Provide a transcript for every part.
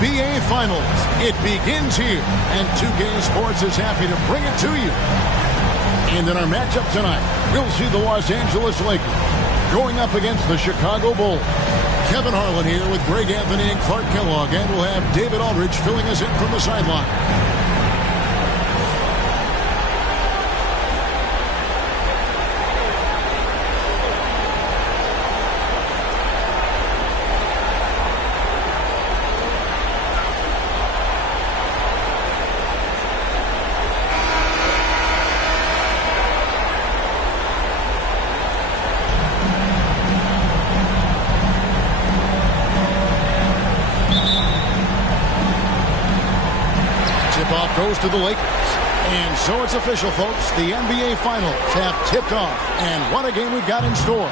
NBA Finals. It begins here, and 2K Sports is happy to bring it to you. And in our matchup tonight, we'll see the Los Angeles Lakers going up against the Chicago Bulls. Kevin Harlan here with Greg Anthony and Clark Kellogg, and we'll have David Aldridge filling us in from the sideline. Tip-off goes to the Lakers. And so it's official, folks. The NBA Finals have tipped off. And what a game we've got in store.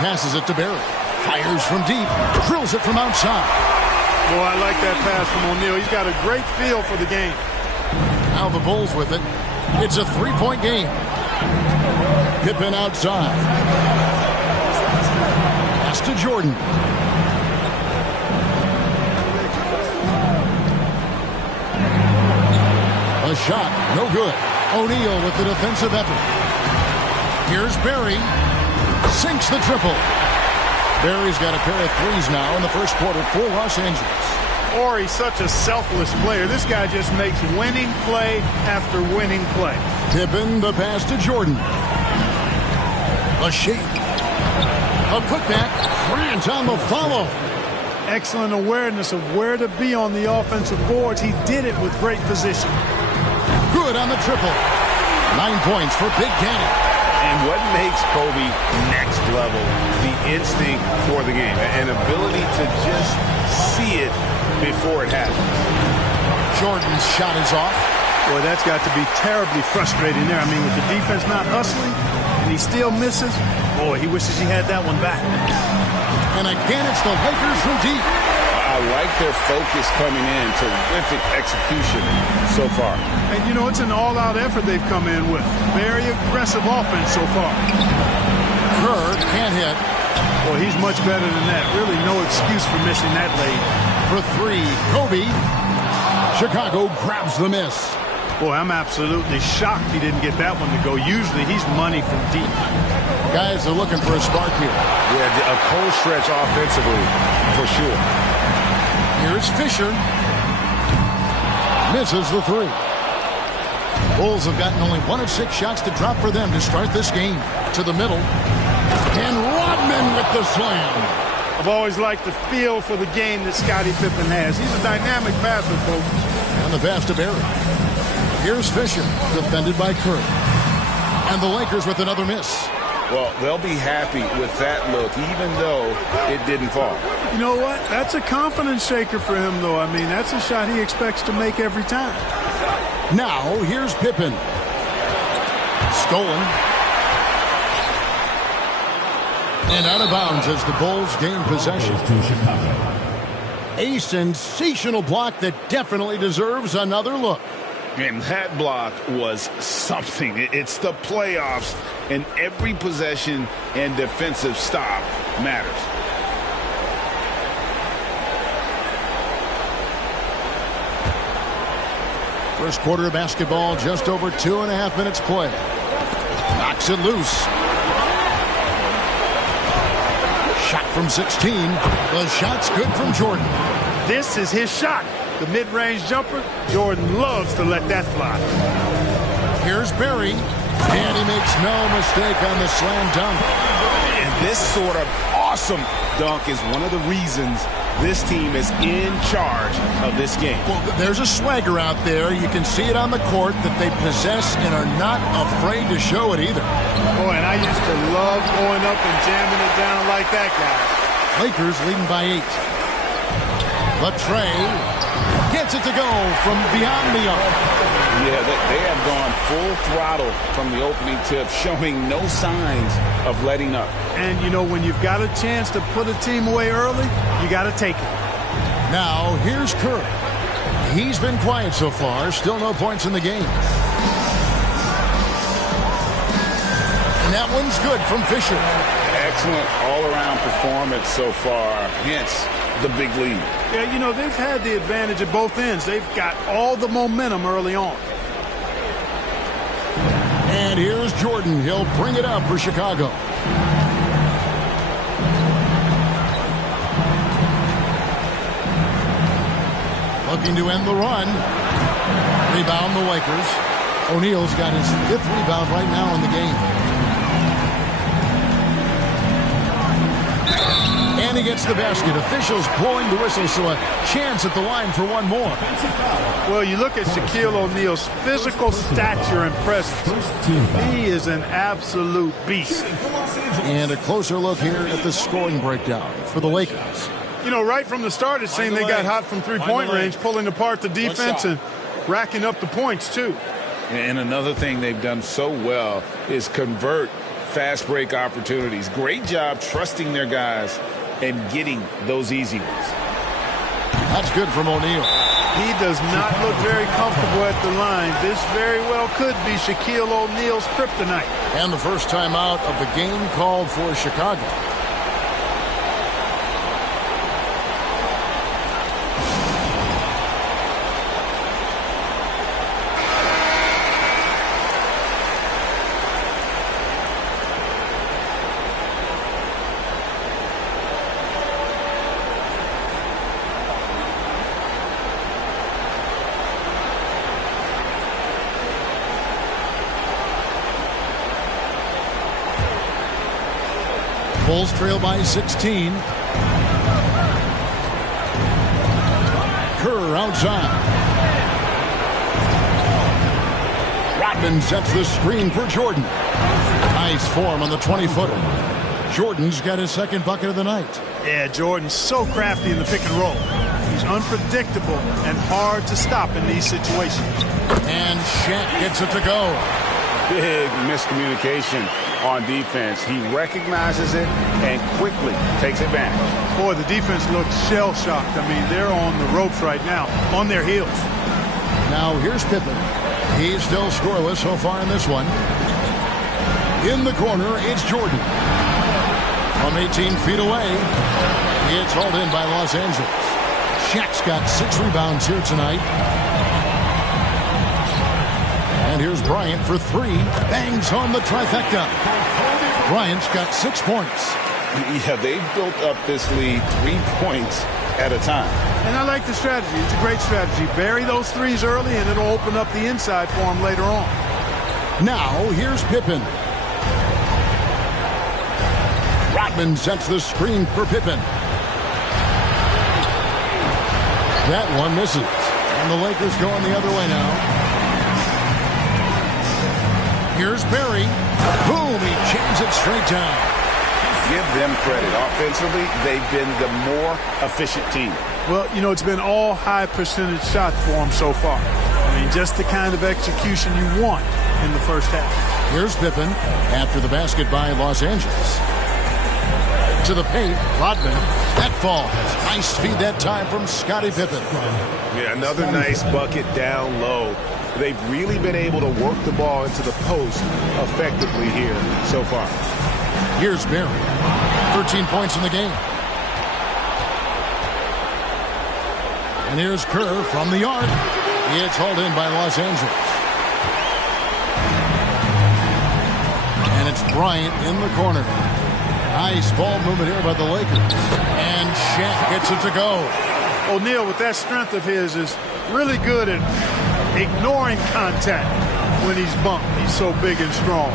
Passes it to Barry. Fires from deep. Drills it from outside. Boy, I like that pass from O'Neal. He's got a great feel for the game. Now the Bulls with it. It's a three-point game. Pippen outside. Pass to Jordan. A shot, no good. O'Neal with the defensive effort. Here's Barry. Sinks the triple. Barry's got a pair of threes now in the first quarter for Los Angeles. Or he's such a selfless player. This guy just makes winning play after winning play. Pippen, the pass to Jordan. A shake. A putback. Grant on the follow. Excellent awareness of where to be on the offensive boards. He did it with great position. Good on the triple. 9 points for Big Cannon. And what makes Kobe next level, the instinct for the game, an ability to just see it before it happens. Jordan's shot is off. Boy, that's got to be terribly frustrating there. I mean, with the defense not hustling, and he still misses, boy, he wishes he had that one back. And again, it's the Lakers from deep. I like their focus coming in. Terrific execution so far. And, you know, it's an all-out effort they've come in with. Very aggressive offense so far. Kerr can't hit. Well, he's much better than that. Really no excuse for missing that late. For three, Kobe. Chicago grabs the miss. Boy, I'm absolutely shocked he didn't get that one to go. Usually he's money from deep. Guys are looking for a spark here. Yeah, a cold stretch offensively, for sure. Here's Fisher. Misses the three. Bulls have gotten only 1 of 6 shots to drop for them to start this game. To the middle. And Rodman with the slam. I've always liked the feel for the game that Scottie Pippen has. He's a dynamic passer, folks. And the pass to Barry. Here's Fisher, defended by Kerr. And the Lakers with another miss. Well, they'll be happy with that look, even though it didn't fall. You know what? That's a confidence shaker for him, though. I mean, that's a shot he expects to make every time. Now, here's Pippen. Stolen. And out of bounds as the Bulls gain possession. A sensational block that definitely deserves another look. And that block was something. It's the playoffs, and every possession and defensive stop matters. First quarter of basketball, just over 2.5 minutes play. Knocks it loose. Shot from 16. The shot's good from Jordan. This is his shot. The mid-range jumper, Jordan loves to let that fly. Here's Barry, and he makes no mistake on the slam dunk. And this sort of awesome dunk is one of the reasons this team is in charge of this game. Well, there's a swagger out there. You can see it on the court that they possess and are not afraid to show it either. Boy, and I used to love going up and jamming it down like that guy. Lakers leading by 8. Latrey gets it to go from beyond the arc. Yeah, they have gone full throttle from the opening tip, showing no signs of letting up. And, you know, when you've got a chance to put a team away early, you got to take it. Now, here's Kerr. He's been quiet so far. Still no points in the game. And that one's good from Fisher. Excellent all-around performance so far. Hence, the big lead. Yeah, you know, they've had the advantage at both ends. They've got all the momentum early on. And here's Jordan. He'll bring it up for Chicago. Looking to end the run. Rebound the Lakers. O'Neal's got his 5th rebound right now in the game. And he gets the basket. Officials blowing the whistle, so a chance at the line for one more. Well, you look at Shaquille O'Neal's physical stature and presence. He is an absolute beast. And a closer look here at the scoring breakdown for the Lakers. You know, right from the start, it seemed they got hot from three-point range, pulling apart the defense and racking up the points, too. And another thing they've done so well is convert fast break opportunities. Great job trusting their guys and getting those easy ones. That's good from O'Neal. He does not look very comfortable at the line. This very well could be Shaquille O'Neal's kryptonite. And the first timeout of the game called for Chicago. Bulls trail by 16. Kerr outside. Rodman sets the screen for Jordan. Nice form on the 20-footer. Jordan's got his 2nd bucket of the night. Yeah, Jordan's so crafty in the pick and roll. He's unpredictable and hard to stop in these situations. And Shaq gets it to go. Big miscommunication on defense. He recognizes it and quickly takes advantage. Boy, the defense looks shell-shocked. I mean, they're on the ropes right now, on their heels. Now here's Pippen. He's still scoreless so far in this one. In the corner, it's Jordan. From 18 feet away, it's hauled in by Los Angeles. Shaq's got 6 rebounds here tonight. And here's Bryant for 3. Bangs home the trifecta. Bryant's got 6 points. Yeah, they've built up this lead 3 points at a time. And I like the strategy. It's a great strategy. Bury those threes early, and it'll open up the inside for him later on. Now, here's Pippen. Rodman sets the screen for Pippen. That one misses. And the Lakers going the other way now. Here's Barry. Boom, he jams it straight down. Give them credit. Offensively, they've been the more efficient team. Well, you know, it's been all high percentage shots for them so far. I mean, just the kind of execution you want in the first half. Here's Pippen after the basket by Los Angeles. To the paint, Rodman. That falls. Nice feed that time from Scottie Pippen. Yeah, another nice bucket down low. They've really been able to work the ball into the post effectively here so far. Here's Barry. 13 points in the game. And here's Kerr from the arc. It's hauled in by Los Angeles. And it's Bryant in the corner. Nice ball movement here by the Lakers. And Shaq gets it to go. O'Neal, with that strength of his, is really good at ignoring contact when he's bumped. He's so big and strong.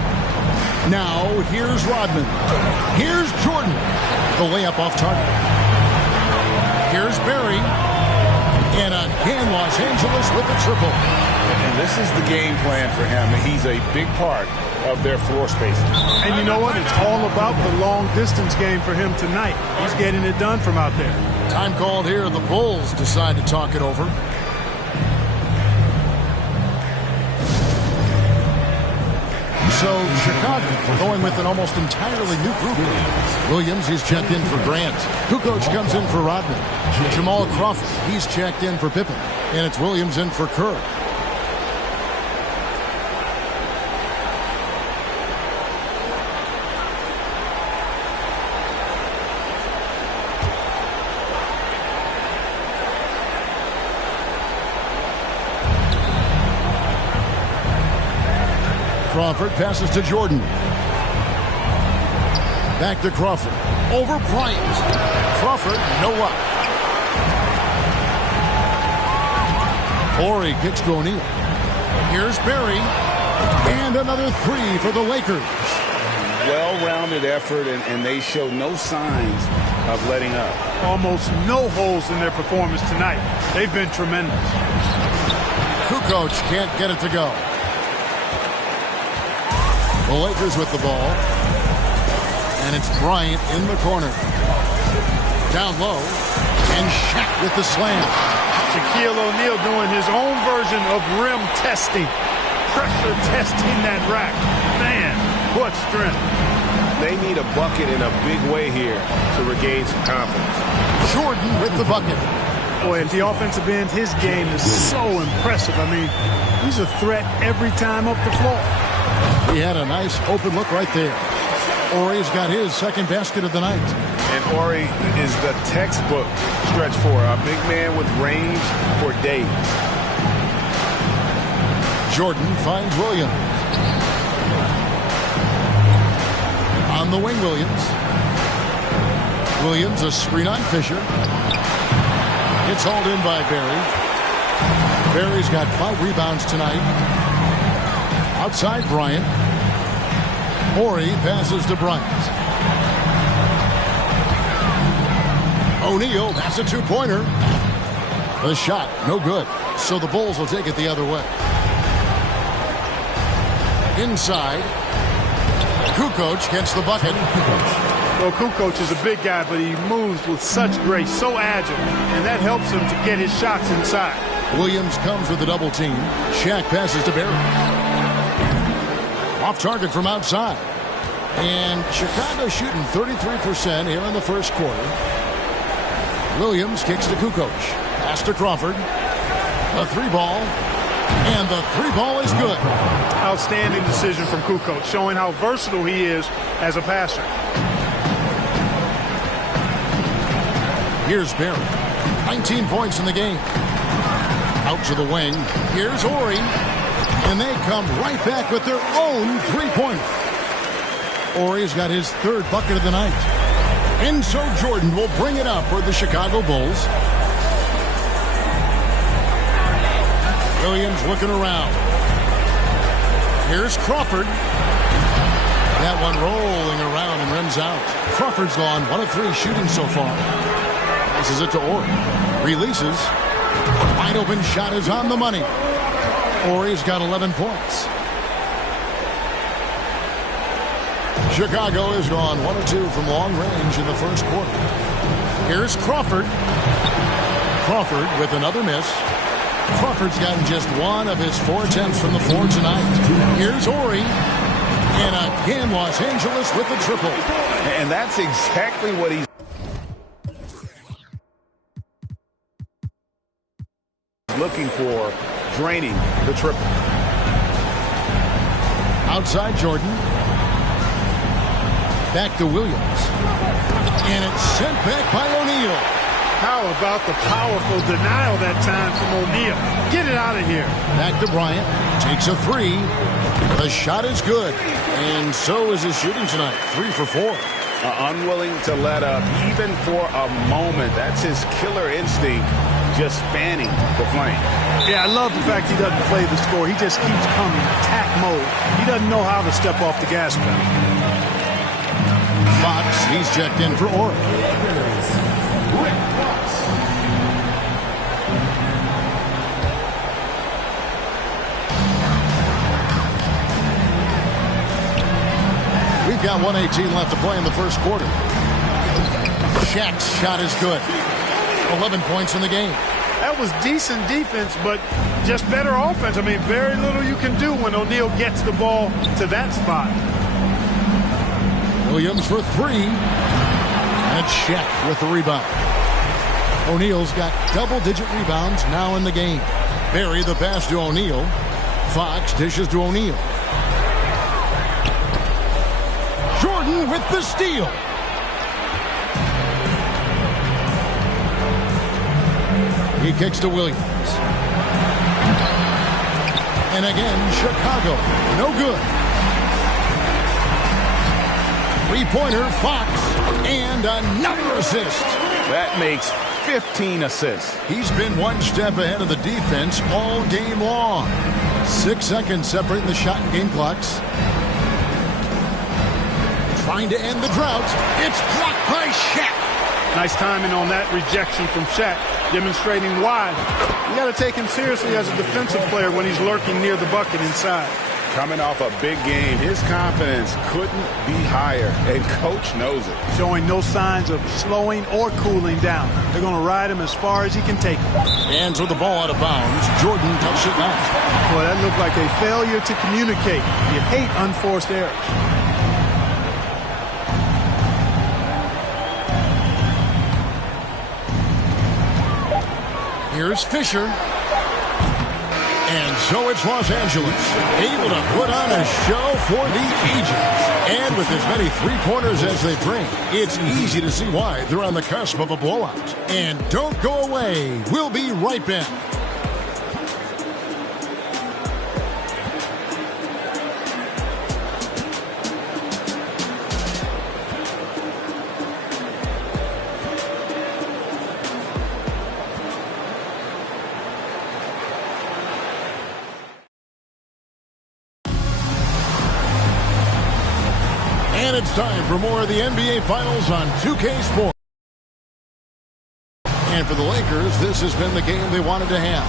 Now, here's Rodman. Here's Jordan. The layup off target. Here's Barry. And again, Los Angeles with the triple. And this is the game plan for him. He's a big part of their floor spacing. And you know what? It's all about the long-distance game for him tonight. He's getting it done from out there. Time called here. The Bulls decide to talk it over. So Chicago going with an almost entirely new group. Williams, he's checked in for Grant. Kukoc comes in for Rodman. Jamal Crawford, he's checked in for Pippen. And it's Williams in for Kerr. Crawford passes to Jordan. Back to Crawford. Over Bryant. Crawford, no luck. Horry kicks to O'Neal. Here's Barry. And another three for the Lakers. Well-rounded effort, and they show no signs of letting up. Almost no holes in their performance tonight. They've been tremendous. Kukoc can't get it to go. The Lakers with the ball. And it's Bryant in the corner. Down low. And Shaq with the slam. Shaquille O'Neal doing his own version of rim testing. Pressure testing that rack. Man, what strength. They need a bucket in a big way here to regain some confidence. Jordan with the bucket. Boy, at the offensive end, his game is so impressive. I mean, he's a threat every time up the floor. He had a nice open look right there. Horry's got his second basket of the night. And Horry is the textbook stretch four. A big man with range for days. Jordan finds Williams. On the wing, Williams. Williams, a screen on Fisher. It's hauled in by Barry. Barry's got 5 rebounds tonight. Outside Bryant. Horry passes to Bryant. O'Neal, that's a two-pointer. The shot, no good. So the Bulls will take it the other way. Inside. Kukoc gets the bucket. Well, Kukoc is a big guy, but he moves with such grace, so agile, and that helps him to get his shots inside. Williams comes with a double team. Shaq passes to Barry. Off target from outside. And Chicago shooting 33% here in the first quarter. Williams kicks to Kukoc. Pass to Crawford. A 3-ball. And the 3-ball is good. Outstanding decision from Kukoc, showing how versatile he is as a passer. Here's Barry. 19 points in the game. Out to the wing. Here's Horry. And they come right back with their own three-pointer. Horry's got his third bucket of the night. And so Jordan will bring it up for the Chicago Bulls. Williams looking around. Here's Crawford. That one rolling around and rims out. Crawford's gone 1 of 3 shooting so far. Passes it to Horry. Releases. Wide open shot is on the money. Horry's got 11 points. Chicago has gone 1 of 2 from long range in the first quarter. Here's Crawford. Crawford with another miss. Crawford's gotten just 1 of his 4 attempts from the floor tonight. Here's Horry. And again, Los Angeles with the triple. And that's exactly what he's looking for, draining the triple. Outside Jordan. Back to Williams. And it's sent back by O'Neal. How about the powerful denial that time from O'Neal? Get it out of here. Back to Bryant. Takes a 3. The shot is good. And so is his shooting tonight. 3 for 4. Unwilling to let up, even for a moment. That's his killer instinct, just fanning the flame. Yeah, I love the fact he doesn't play the score. He just keeps coming, attack mode. He doesn't know how to step off the gas pedal. Fox, he's checked in for Horry. We've got 1:18 left to play in the first quarter. Shaq's shot is good. 11 points in the game. That was decent defense, but just better offense. I mean, very little you can do when O'Neal gets the ball to that spot. Williams for 3. And Shaq with the rebound. O'Neal's got double-digit rebounds now in the game. Barry the pass to O'Neal. Fox dishes to O'Neal. Jordan with the steal. He kicks to Williams. And again, Chicago, no good. Three-pointer, Fox, and another assist. That makes 15 assists. He's been one step ahead of the defense all game long. 6 seconds separating the shot and game clocks. Trying to end the drought. It's blocked by Shaq. Nice timing on that rejection from Shaq, demonstrating why. You got to take him seriously as a defensive player when he's lurking near the bucket inside. Coming off a big game, his confidence couldn't be higher, and coach knows it. Showing no signs of slowing or cooling down. They're going to ride him as far as he can take him. Hands with the ball out of bounds. Jordan touched it last. Boy, that looked like a failure to communicate. You hate unforced errors. Here's Fisher. And so it's Los Angeles, able to put on a show for the ages. And with as many three-pointers as they bring, it's easy to see why they're on the cusp of a blowout. And don't go away. We'll be right back. And it's time for more of the NBA Finals on 2K Sports. And for the Lakers, this has been the game they wanted to have.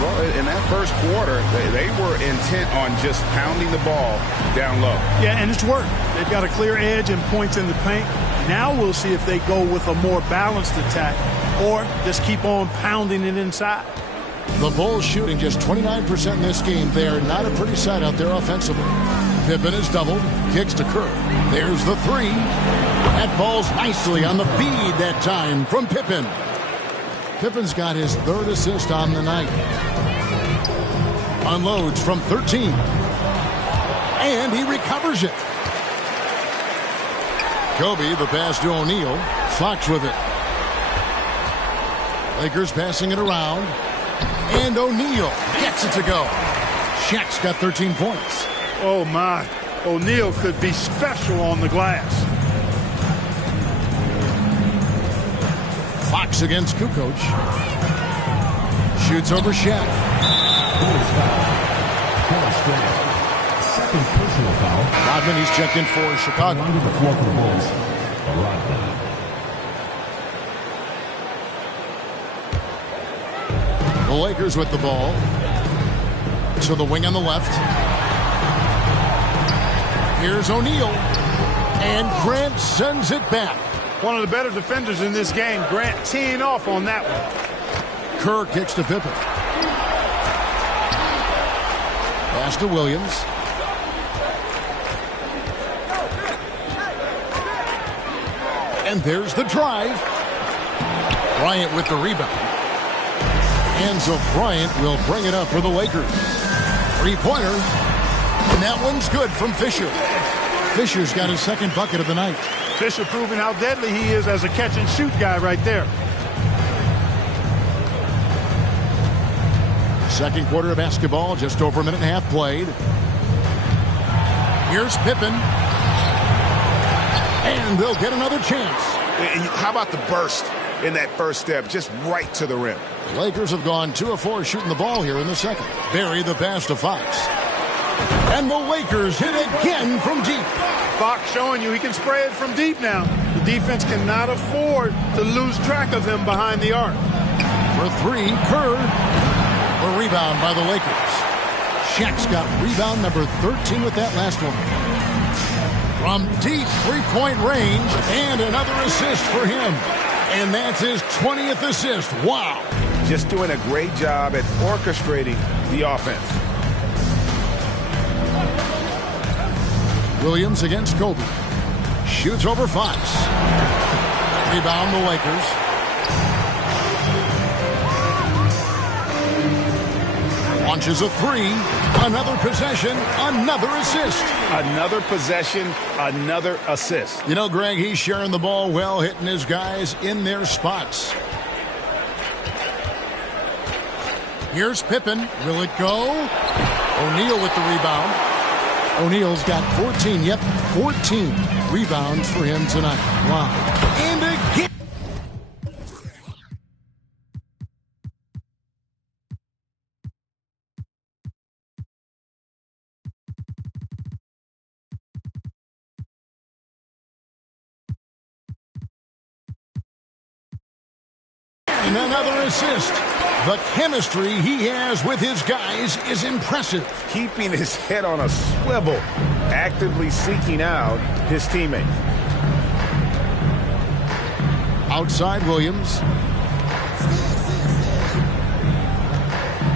Well, in that first quarter, they were intent on just pounding the ball down low. Yeah, and it's worked. They've got a clear edge and points in the paint. Now we'll see if they go with a more balanced attack or just keep on pounding it inside. The Bulls shooting just 29% in this game. They are not a pretty sight out there offensively. Pippen is doubled, kicks to Kerr. There's the three. That falls nicely on the feed that time from Pippen. Pippen's got his third assist on the night. Unloads from 13. And he recovers it. Kobe, the pass to O'Neal. Fox with it. Lakers passing it around. And O'Neal gets it to go. Shaq's got 13 points. Oh, my. O'Neal could be special on the glass. Fox against Kukoc. Shoots over Shaq. Second personal foul. Rodman, he's checked in for Chicago. Onto the floor for the Bulls. Rodman. The Lakers with the ball. To the wing on the left. Here's O'Neal. And Grant sends it back. One of the better defenders in this game. Grant teeing off on that one. Kerr kicks to Pippen. Pass to Williams. And there's the drive. Bryant with the rebound. And so Bryant will bring it up for the Lakers. Three-pointer. And that one's good from Fisher. Fisher's got his second bucket of the night. Fisher proving how deadly he is as a catch-and-shoot guy right there. Second quarter of basketball, just over a minute and a half played. Here's Pippen. And they'll get another chance. How about the burst in that first step, just right to the rim? The Lakers have gone 2 of 4 shooting the ball here in the second. Barry the pass to Fox. And the Lakers hit again from deep. Fox showing you he can spray it from deep now. The defense cannot afford to lose track of him behind the arc. For three, Kerr. A rebound by the Lakers. Shaq's got rebound number 13 with that last one. From deep three-point range, and another assist for him. And that's his 20th assist. Wow. Just doing a great job at orchestrating the offense. Williams against Kobe. Shoots over Fox. Rebound the Lakers. Launches a three. Another possession. Another assist. Another possession. Another assist. You know, Greg, he's sharing the ball well, hitting his guys in their spots. Here's Pippen. Will it go? O'Neal with the rebound. O'Neal's got 14. Yep, 14 rebounds for him tonight. Wow. And again. And another assist. The chemistry he has with his guys is impressive. Keeping his head on a swivel, actively seeking out his teammates. Outside Williams.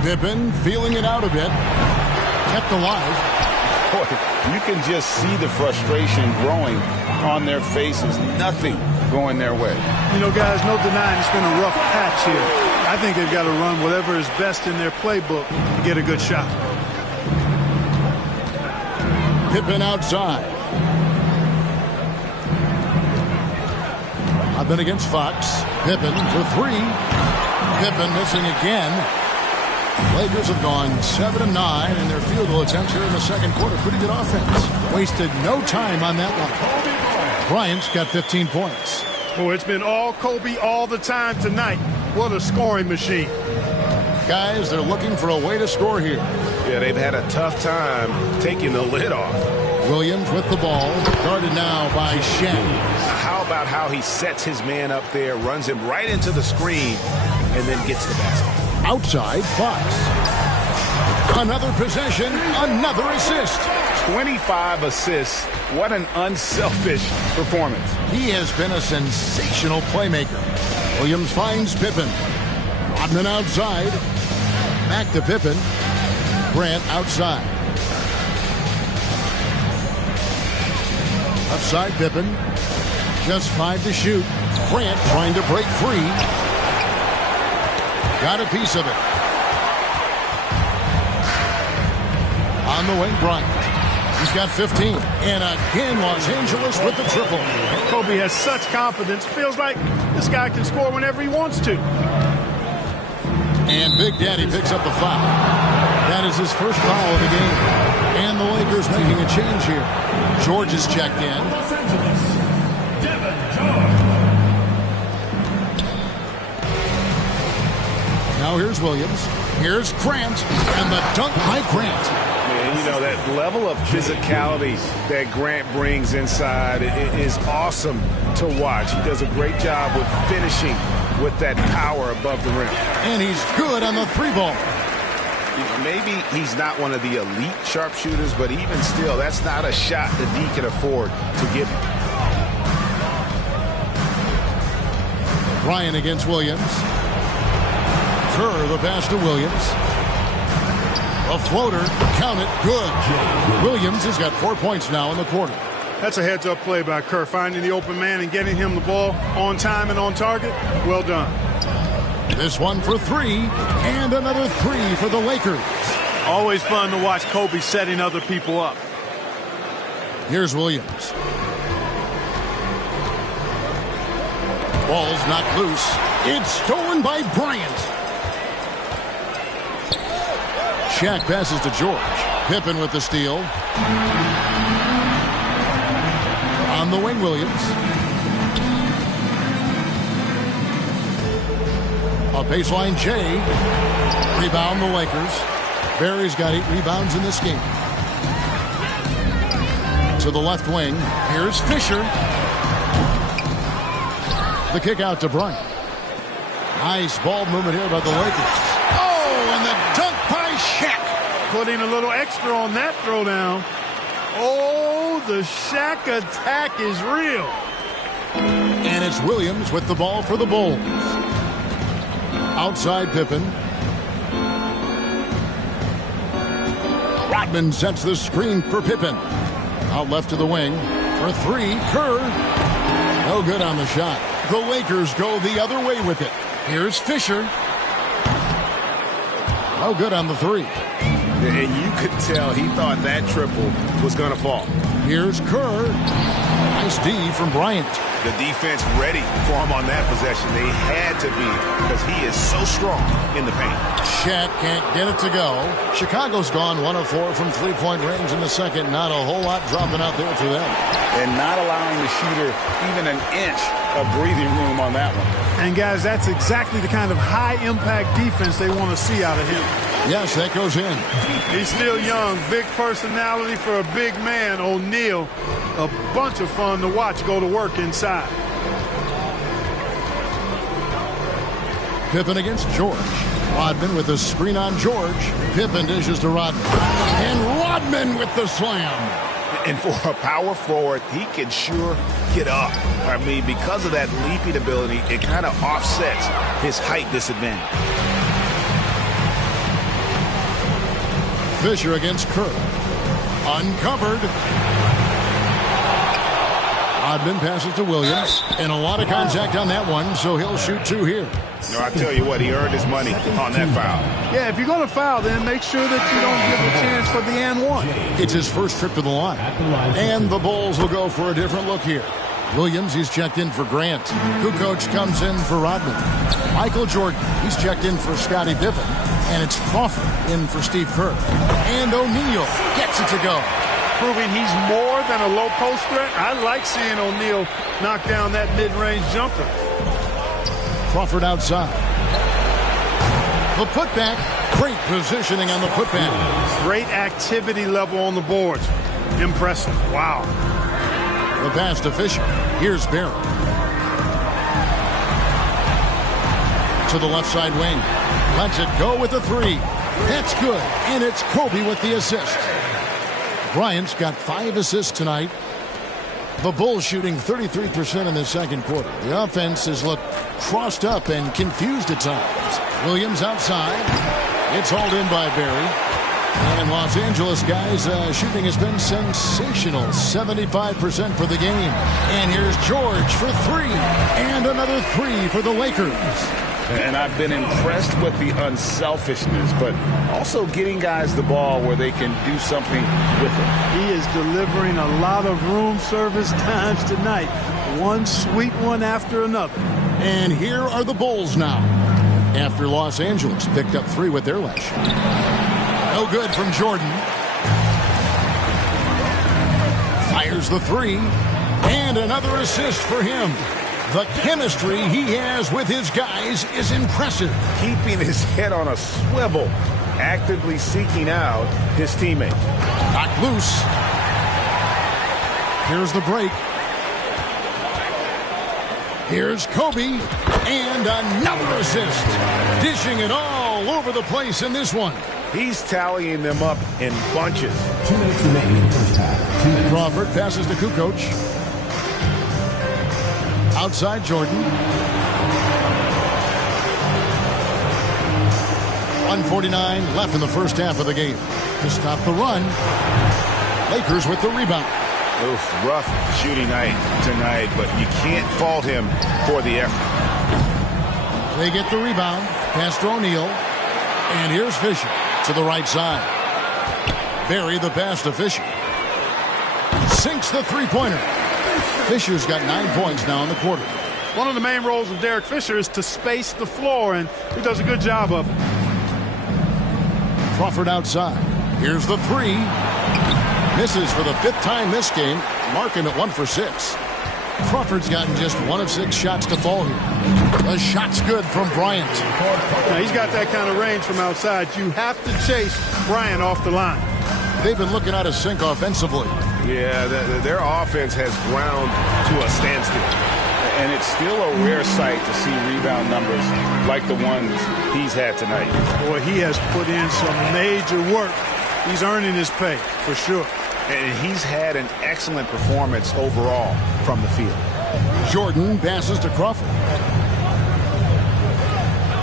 Pippen feeling it out a bit. Kept alive. Boy, you can just see the frustration growing on their faces. Nothing going their way. You know, guys, no denying it's been a rough patch here. I think they've got to run whatever is best in their playbook to get a good shot. Pippen outside. I've been against Fox. Pippen for three. Pippen missing again. Lakers have gone 7-9 in their field goal attempts here in the second quarter. Pretty good offense. Wasted no time on that one. Bryant's got 15 points. Oh, it's been all Kobe all the time tonight. What a scoring machine. Guys, they're looking for a way to score here. Yeah, they've had a tough time taking the lid off. Williams with the ball. Guarded now by Shen. How about how he sets his man up there, runs him right into the screen, and then gets the basket. Outside Fox. Another possession, another assist. 25 assists. What an unselfish performance. He has been a sensational playmaker. Williams finds Pippen. Rodman outside. Back to Pippen. Grant outside. Outside Pippen. Just 5 to shoot. Grant trying to break free. Got a piece of it. On the wing, Bryant. He's got 15. And again, Los Angeles with the triple. Kobe has such confidence. Feels like this guy can score whenever he wants to. And Big Daddy picks up the foul. That is his first foul of the game. And the Lakers making a change here. George is checked in. Los Angeles, Devin George. Now here's Williams. Here's Grant. And the dunk by Grant. And, you know, that level of physicality that Grant brings inside is awesome to watch. He does a great job with finishing with that power above the rim. And he's good on the three ball. You know, maybe he's not one of the elite sharpshooters, but even still, that's not a shot that he can afford to give him. Bryant against Williams. Kerr the pass to Williams. A floater, count it, good. Williams has got 4 points now in the quarter. That's a heads-up play by Kerr, finding the open man and getting him the ball on time and on target. Well done. This one for three, and another three for the Lakers. Always fun to watch Kobe setting other people up. Here's Williams. Ball's not loose. It's stolen by Bryant. Shaq passes to George. Pippen with the steal. On the wing, Williams. A baseline J. Rebound the Lakers. Barry's got 8 rebounds in this game. To the left wing. Here's Fisher. The kick out to Bryant. Nice ball movement here by the Lakers. Oh, and the dunk by Shaq. Putting a little extra on that throwdown. Oh, the Shaq attack is real. And it's Williams with the ball for the Bulls. Outside Pippen. Rodman sets the screen for Pippen. Out left to the wing. For three, Kerr. No good on the shot. The Lakers go the other way with it. Here's Fisher. No good on the three. And you could tell he thought that triple was going to fall. Here's Kerr. Nice D from Bryant. The defense ready for him on that possession. They had to be because he is so strong in the paint. Shaq can't get it to go. Chicago's gone 1 of 4 from three-point range in the second. Not a whole lot dropping out there for them. And not allowing the shooter even an inch of breathing room on that one. And, guys, that's exactly the kind of high-impact defense they want to see out of him. Yes, that goes in. He's still young. Big personality for a big man. O'Neal, a bunch of fun to watch go to work inside. Pippen against George. Rodman with the screen on George. Pippen dishes to Rodman. And Rodman with the slam. And for a power forward, he can sure get up. I mean, because of that leaping ability, it kind of offsets his height disadvantage. Fisher against Kerr. Uncovered. Rodman passes to Williams. And a lot of contact on that one, so he'll shoot 2 here. No, I tell you what, he earned his money on that foul. Yeah, if you're going to foul, then make sure that you don't give a chance for the and one. It's his first trip to the line. And the Bulls will go for a different look here. Williams, he's checked in for Grant. Kukoc comes in for Rodman. Michael Jordan, he's checked in for Scottie Pippen. And it's Crawford in for Steve Kerr. And O'Neal gets it to go. Proving he's more than a low post threat. I like seeing O'Neal knock down that mid-range jumper. Crawford outside. The putback. Great positioning on the putback. Great activity level on the boards. Impressive. Wow. The pass to Fisher. Here's Barry. To the left side wing. Lets it go with the 3. That's good. And it's Kobe with the assist. Bryant's got 5 assists tonight. The Bulls shooting 33% in the second quarter. The offense has looked crossed up and confused at times. Williams outside. It's hauled in by Barry. And Los Angeles guys, shooting has been sensational. 75% for the game. And here's George for 3. And another 3 for the Lakers. And I've been impressed with the unselfishness, but also getting guys the ball where they can do something with it. He is delivering a lot of room service times tonight. One sweet one after another. And here are the Bulls now. After Los Angeles picked up 3 with their last shot. No good from Jordan. Fires the 3. And another assist for him. The chemistry he has with his guys is impressive. Keeping his head on a swivel, actively seeking out his teammate. Knocked loose. Here's the break. Here's Kobe. And another assist. Dishing it all over the place in this one. He's tallying them up in bunches. 2 minutes remaining in first half. Crawford passes to Kukoc. Outside Jordan. 1:49 left in the first half of the game. To stop the run. Lakers with the rebound. Oof, rough shooting night tonight, but you can't fault him for the effort. They get the rebound. Pass to O'Neal. And here's Fisher to the right side. Barry the pass to Fisher. Sinks the three-pointer. Fisher's got 9 points now in the quarter. One of the main roles of Derek Fisher is to space the floor, and he does a good job of it. Crawford outside. Here's the 3. Misses for the 5th time this game. Marking at 1 for 6. Crawford's gotten just 1 of 6 shots to fall here. The shot's good from Bryant. Now, he's got that kind of range from outside. You have to chase Bryant off the line. They've been looking out of sync offensively. Yeah, their offense has ground to a standstill. And it's still a rare sight to see rebound numbers like the ones he's had tonight. Boy, he has put in some major work. He's earning his pay, for sure. And he's had an excellent performance overall from the field. Jordan passes to Crawford.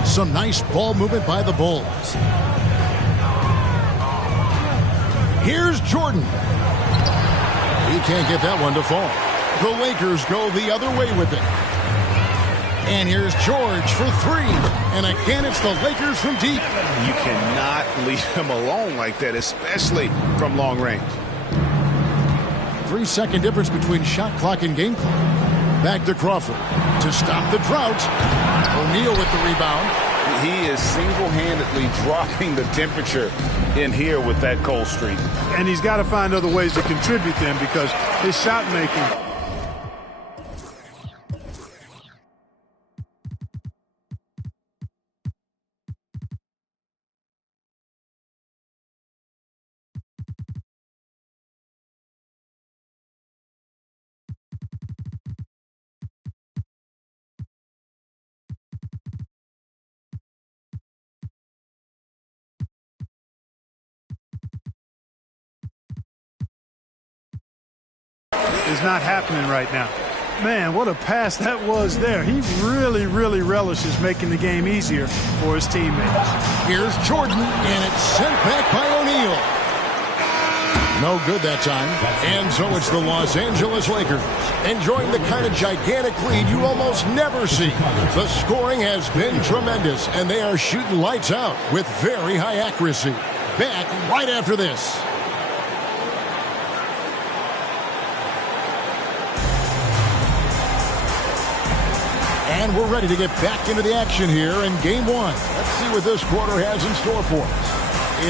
Some nice ball movement by the Bulls. Here's Jordan. He can't get that one to fall. The Lakers go the other way with it. And here's George for 3. And again, it's the Lakers from deep. You cannot leave him alone like that, especially from long range. 3-second difference between shot clock and game clock. Back to Crawford to stop the drought. O'Neal with the rebound. He is single-handedly dropping the temperature in here with that cold streak. And he's got to find other ways to contribute them because his shot making. Is not happening right now. Man, what a pass that was there. He really, really relishes making the game easier for his teammates. Here's Jordan, and it's sent back by O'Neal. No good that time. And so it's the Los Angeles Lakers enjoying the kind of gigantic lead you almost never see. The scoring has been tremendous, and they are shooting lights out with very high accuracy. Back right after this. And we're ready to get back into the action here in Game 1. Let's see what this quarter has in store for us.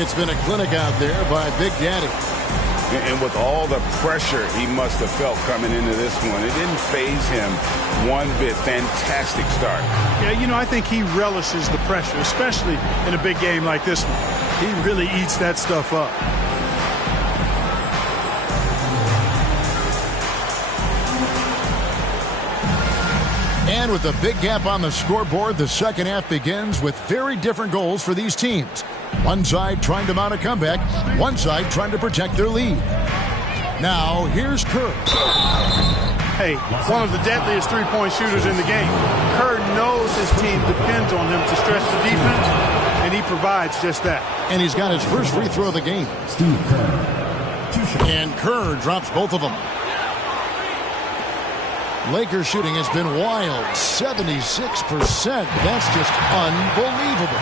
It's been a clinic out there by Big Daddy. And with all the pressure he must have felt coming into this one, it didn't faze him one bit. Fantastic start. Yeah, you know, I think he relishes the pressure, especially in a big game like this one. He really eats that stuff up. And with a big gap on the scoreboard, the second half begins with very different goals for these teams. One side trying to mount a comeback, one side trying to protect their lead. Now, here's Kerr. Hey, one of the deadliest three-point shooters in the game. Kerr knows his team depends on him to stretch the defense, and he provides just that. And he's got his first free throw of the game. Steve Kerr. And Kerr drops both of them. Lakers shooting has been wild, 76%. That's just unbelievable.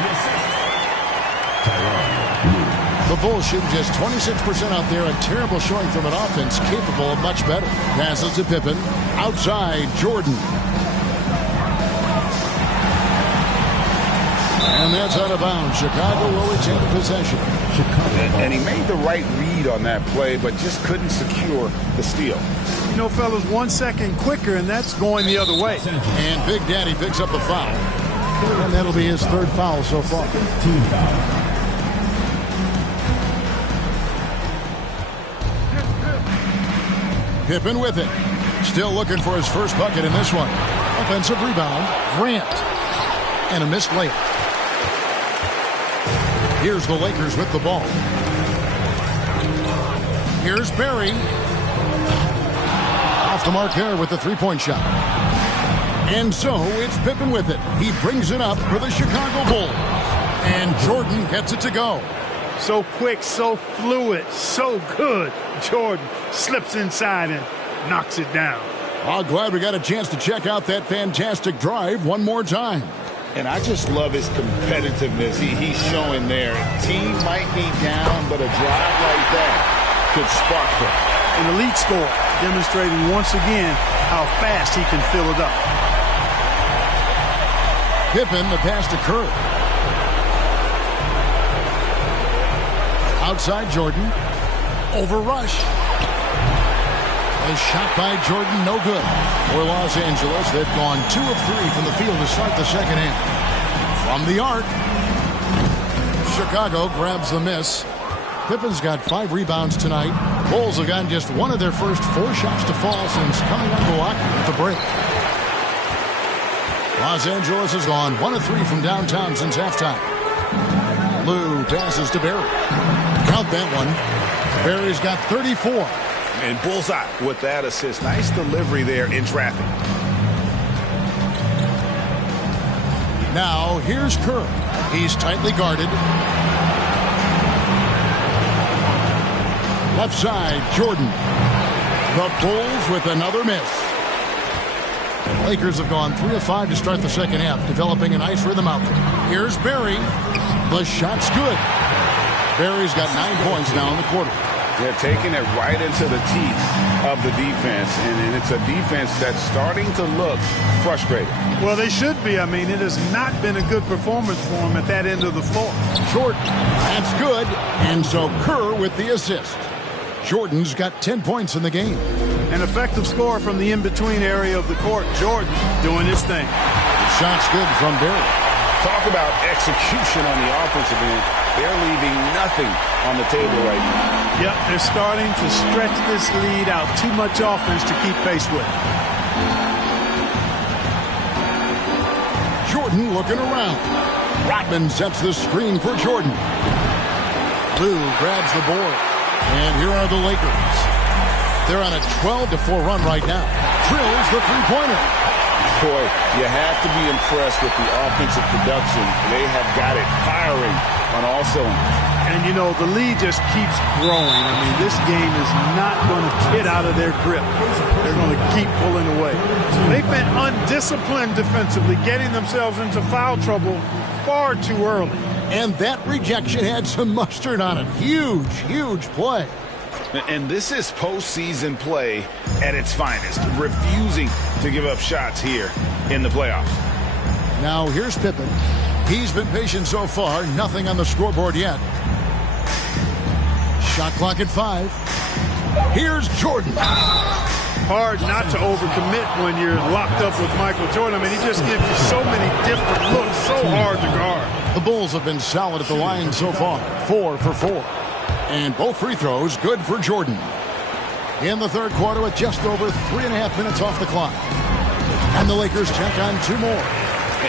The Bulls shooting just 26% out there, a terrible showing from an offense capable of much better. Passes to Pippen, outside Jordan. And that's out of bounds. Chicago will retain possession. And he made the right read on that play, but just couldn't secure the steal. You know, fellas, 1 second quicker, and that's going the other way. And Big Daddy picks up the foul. And that'll be his third foul so far. Team foul. Pippen with it. Still looking for his first bucket in this one. Offensive rebound. Grant. And a missed layup. Here's the Lakers with the ball. Here's Barry. Off the mark there with the three-point shot. And so it's Pippen with it. He brings it up for the Chicago Bulls. And Jordan gets it to go. So quick, so fluid, so good. Jordan slips inside and knocks it down. I'm glad we got a chance to check out that fantastic drive one more time. And I just love his competitiveness he's showing there. Team might be down, but a drive like that could spark them. An elite score, demonstrating once again how fast he can fill it up. Pippen, the pass to Kerr. Outside Jordan. Over rush. A shot by Jordan, no good. For Los Angeles, they've gone 2 of 3 from the field to start the second half. From the arc, Chicago grabs the miss. Pippen's got 5 rebounds tonight. Bulls have gotten just one of their first 4 shots to fall since coming on Milwaukee at the break. Los Angeles has gone 1 of 3 from downtown since halftime. Lou passes to Barry. Count that one. Barry's got 34. And bullseye with that assist. Nice delivery there in traffic. Now, here's Kerr. He's tightly guarded. Left side, Jordan. The Bulls with another miss. Lakers have gone 3 of 5 to start the second half, developing a nice rhythm out there. Here's Barry. The shot's good. Barry's got 9 points now in the quarter. They're taking it right into the teeth of the defense, and it's a defense that's starting to look frustrated. Well, they should be. I mean, it has not been a good performance for them at that end of the floor. Jordan, that's good. And so Kerr with the assist. Jordan's got 10 points in the game. An effective score from the in-between area of the court. Jordan doing his thing. The shot's good from Barry. Talk about execution on the offensive end. They're leaving nothing on the table right now. Yep, they're starting to stretch this lead out. Too much offense to keep pace with. Jordan looking around. Rodman sets the screen for Jordan. Lou grabs the board. And here are the Lakers. They're on a 12-4 run right now. Drills the three-pointer. Boy, you have to be impressed with the offensive production. They have got it firing on all cylinders. And, you know, the lead just keeps growing. I mean, this game is not going to get out of their grip. They're going to keep pulling away. They've been undisciplined defensively, getting themselves into foul trouble far too early. And that rejection had some mustard on it. Huge, huge play. And this is postseason play at its finest, refusing to give up shots here in the playoffs. Now here's Pippen. He's been patient so far. Nothing on the scoreboard yet. Shot clock at 5. Here's Jordan. Hard not to overcommit when you're locked up with Michael Jordan. I mean, he just gives you so many different looks, so hard to guard. The Bulls have been solid at the line so far. 4 for 4. And both free throws good for Jordan. In the third quarter with just over 3.5 minutes off the clock. And the Lakers check on 2 more.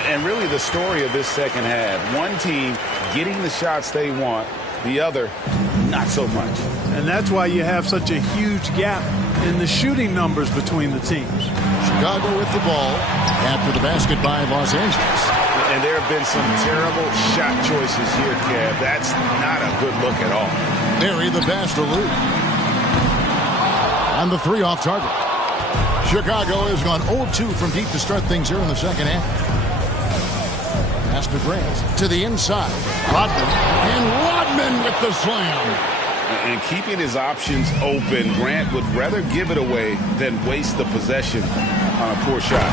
And really the story of this second half, one team getting the shots they want, the other not so much. And that's why you have such a huge gap in the shooting numbers between the teams. Chicago with the ball after the basket by Los Angeles. And there have been some terrible shot choices here, Kev. That's not a good look at all. Barry the pass to Lou. And the 3 off target. Chicago has gone 0-2 from deep to start things here in the second half. Pass to Grant to the inside. Rodman. And Rodman with the slam. And keeping his options open, Grant would rather give it away than waste the possession on a poor shot.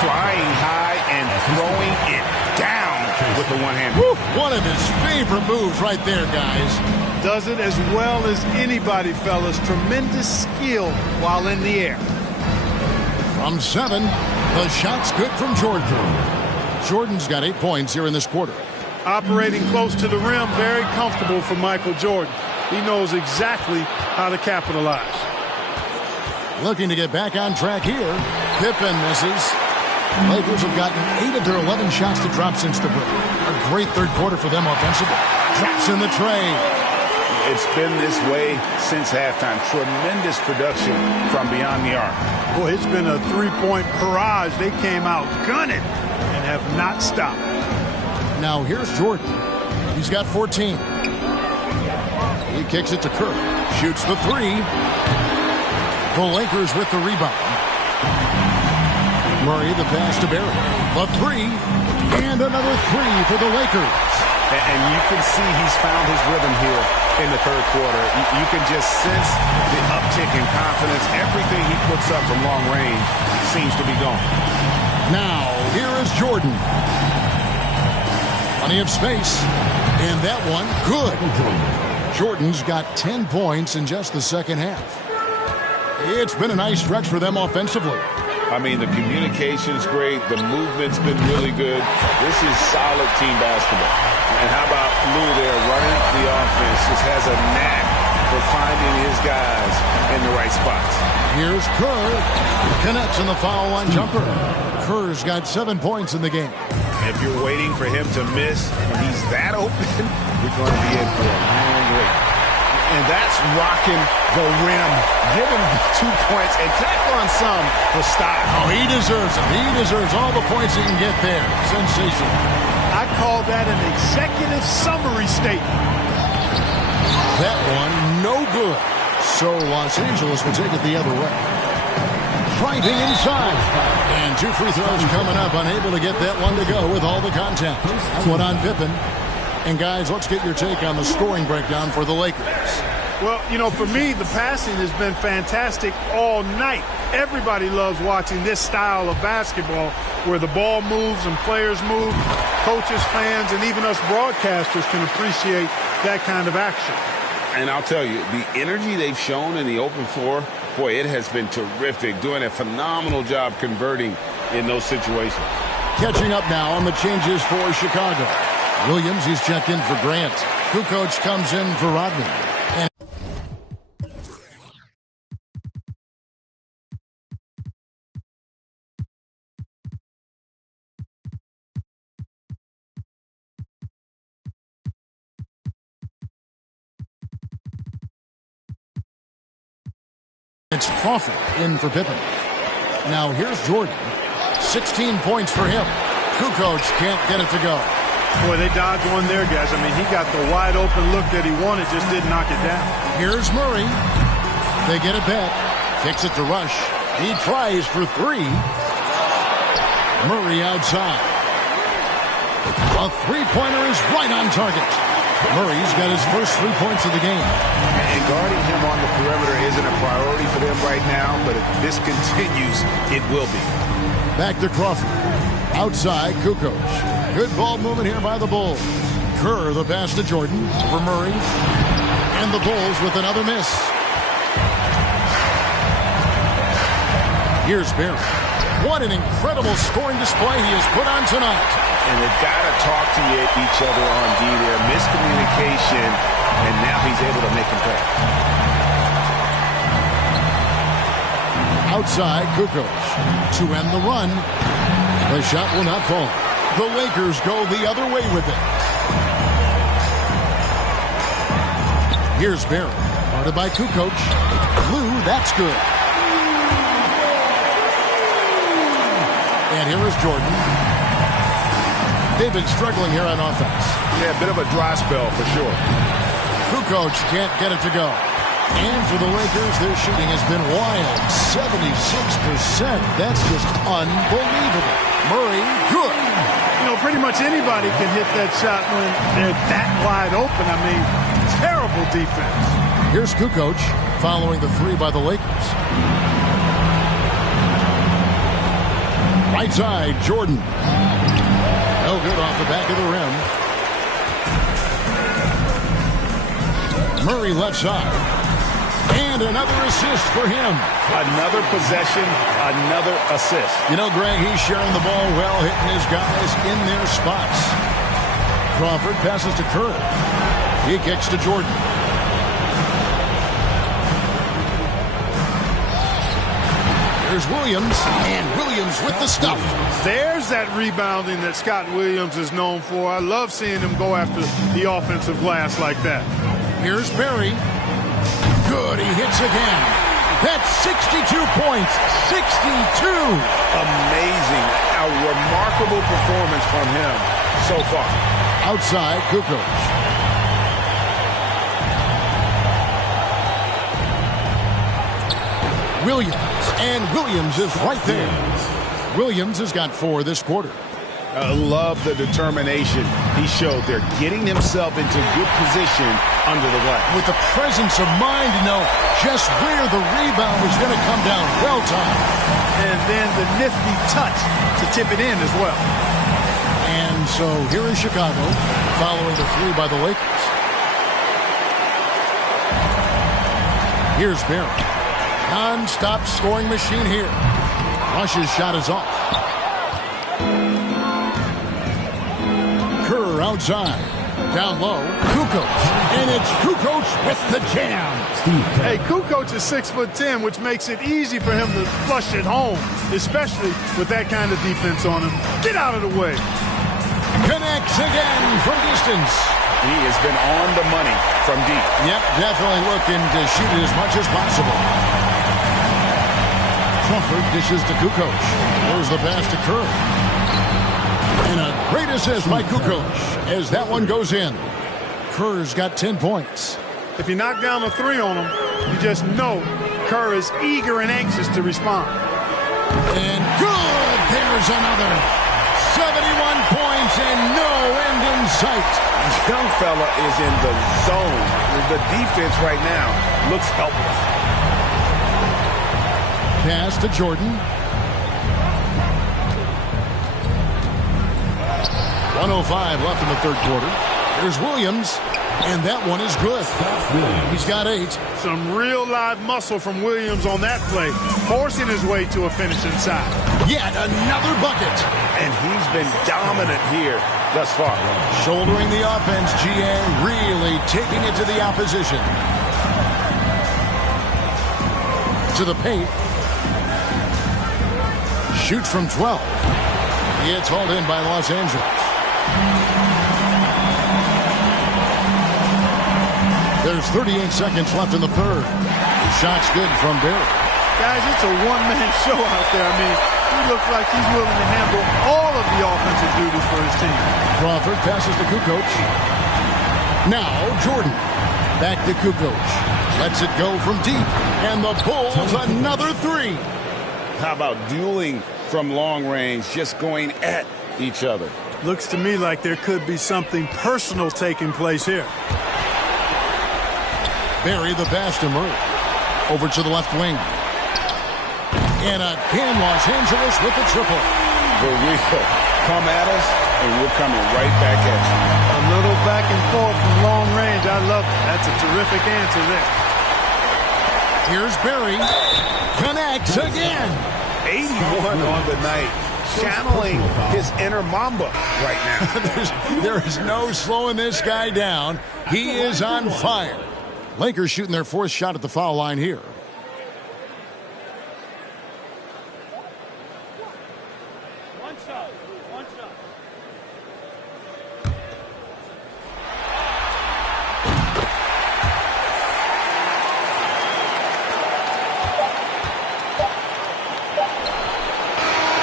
Flying high and throwing it down with the one hand. One of his favorite moves right there, guys. Does it as well as anybody, fellas. Tremendous skill while in the air. From 7, the shot's good from Jordan. Jordan's got 8 points here in this quarter. Operating close to the rim, very comfortable for Michael Jordan. He knows exactly how to capitalize. Looking to get back on track here. Pippen misses. Lakers have gotten 8 of their 11 shots to drop since the break. A great third quarter for them offensively. Drops in the tray. It's been this way since halftime. Tremendous production from beyond the arc. Boy, it's been a three-point barrage. They came out gunning and have not stopped. Now here's Jordan. He's got 14. He kicks it to Kerr. Shoots the 3. The Lakers with the rebound. Murray the pass to Barry. The 3. And another 3 for the Lakers. And you can see he's found his rhythm here in the third quarter. You can just sense the uptick in confidence. Everything he puts up from long range seems to be gone. Now, here is Jordan. Plenty of space. And that one, good. Jordan's got 10 points in just the second half. It's been a nice stretch for them offensively. I mean, the communication's great. The movement's been really good. This is solid team basketball. And how about Lou there running the offense? Just has a knack for finding his guys in the right spots. Here's Kerr. Connects on the foul line jumper. Kerr's got 7 points in the game. If you're waiting for him to miss and he's that open, you're going to be in for a long wait. And that's rocking the rim. Give him 2 points and tack on some for style. Oh, he deserves it. He deserves all the points he can get there. Sensational. I call that an executive summary statement. That one, no good. So Los Angeles will take it the other way. Driving inside. And 2 free throws coming up. Unable to get that one to go with all the contact. That one on Pippen. And guys, let's get your take on the scoring breakdown for the Lakers. Well, you know, for me, the passing has been fantastic all night. Everybody loves watching this style of basketball where the ball moves and players move. Coaches, fans, and even us broadcasters can appreciate that kind of action. And I'll tell you, the energy they've shown in the open floor, boy, it has been terrific, doing a phenomenal job converting in those situations. Catching up now on the changes for Chicago. Williams, he's checked in for Grant. Kukoc comes in for Rodman. And it's Crawford in for Pippen. Now here's Jordan. 16 points for him. Kukoc can't get it to go. Boy, they dodged one there, guys. I mean, he got the wide open look that he wanted, just didn't knock it down. Here's Murray. They get it back. Kicks it to Rush. He tries for three. Murray outside. A three-pointer is right on target. Murray's got his first 3 points of the game. And guarding him on the perimeter isn't a priority for them right now, but if this continues, it will be. Back to Crawford. Outside, Kukoc. Good ball movement here by the Bulls. Kerr, the pass to Jordan for Murray. And the Bulls with another miss. Here's Barry. What an incredible scoring display he has put on tonight. And they've got to talk to each other on D there. Miscommunication, and now he's able to make him pay. Outside, Kukoc to end the run. The shot will not fall. The Lakers go the other way with it. Here's Barry. Guarded by Kukoc. Blue, that's good. And here is Jordan. They've been struggling here on offense. Yeah, a bit of a dry spell for sure. Kukoc can't get it to go. And for the Lakers, their shooting has been wild. 76%. That's just unbelievable. Murray, good. You know, pretty much anybody can hit that shot when they're that wide open. I mean, terrible defense. Here's Kukoc following the three by the Lakers. Right side, Jordan. No good off the back of the rim. Murray left side. And another assist for him. Another possession, another assist. You know, Greg, he's sharing the ball well, hitting his guys in their spots. Crawford passes to Kerr. He kicks to Jordan. Here's Williams, and Williams with the stuff. There's that rebounding that Scott Williams is known for. I love seeing him go after the offensive glass like that. Here's Barry. Good, he hits again. That's 62 points. 62. Amazing. A remarkable performance from him so far. Outside, Kukoc. Williams, and Williams is right there. Williams has got 4 this quarter. I love the determination he showed there, getting himself into good position under the glass. With the presence of mind to know just where the rebound was going to come down. Well timed. And then the nifty touch to tip it in as well. And so here is Chicago following the three by the Lakers. Here's Barry. Non-stop scoring machine here. Rush's shot is off. Kerr outside. Down low. Kukoc. And it's Kukoc with the jam. Hey, Kukoc is 6'10", which makes it easy for him to flush it home, especially with that kind of defense on him. Get out of the way. Connects again from distance. He has been on the money from deep. Yep, definitely looking to shoot it as much as possible. Crawford dishes to Kukoc. There's the pass to Kerr. And a great assist by Kukoc as that one goes in. Kerr's got 10 points. If you knock down a three on him, you just know Kerr is eager and anxious to respond. And good! There's another. 71 points and no end in sight. Young fella is in the zone. The defense right now looks helpless. Pass to Jordan. 1:05 left in the third quarter. There's Williams, and that one is good. He's got 8. Some real live muscle from Williams on that play, forcing his way to a finish inside. Yet another bucket. And he's been dominant here thus far. Shouldering the offense, GA, really taking it to the opposition. To the paint. Shoots from 12. It's hauled in by Los Angeles. There's 38 seconds left in the third. The shot's good from Barry. Guys, it's a one-man show out there. I mean, he looks like he's willing to handle all of the offensive duties for his team. Crawford passes to Kukoc. Now Jordan. Back to Kukoc. Lets it go from deep. And the Bulls another 3. How about dueling from long range, just going at each other? Looks to me like there could be something personal taking place here. Barry the pass to Murray. Over to the left wing. And again, Los Angeles with the triple. For real. Come at us, and we're coming right back at you. A little back and forth from long range. I love it. That's a terrific answer there. Here's Barry. Connects again. 81 on the night. Channeling his inner Mamba right now. There is no slowing this guy down. He is on fire. Lakers shooting their 4th shot at the foul line here. One shot.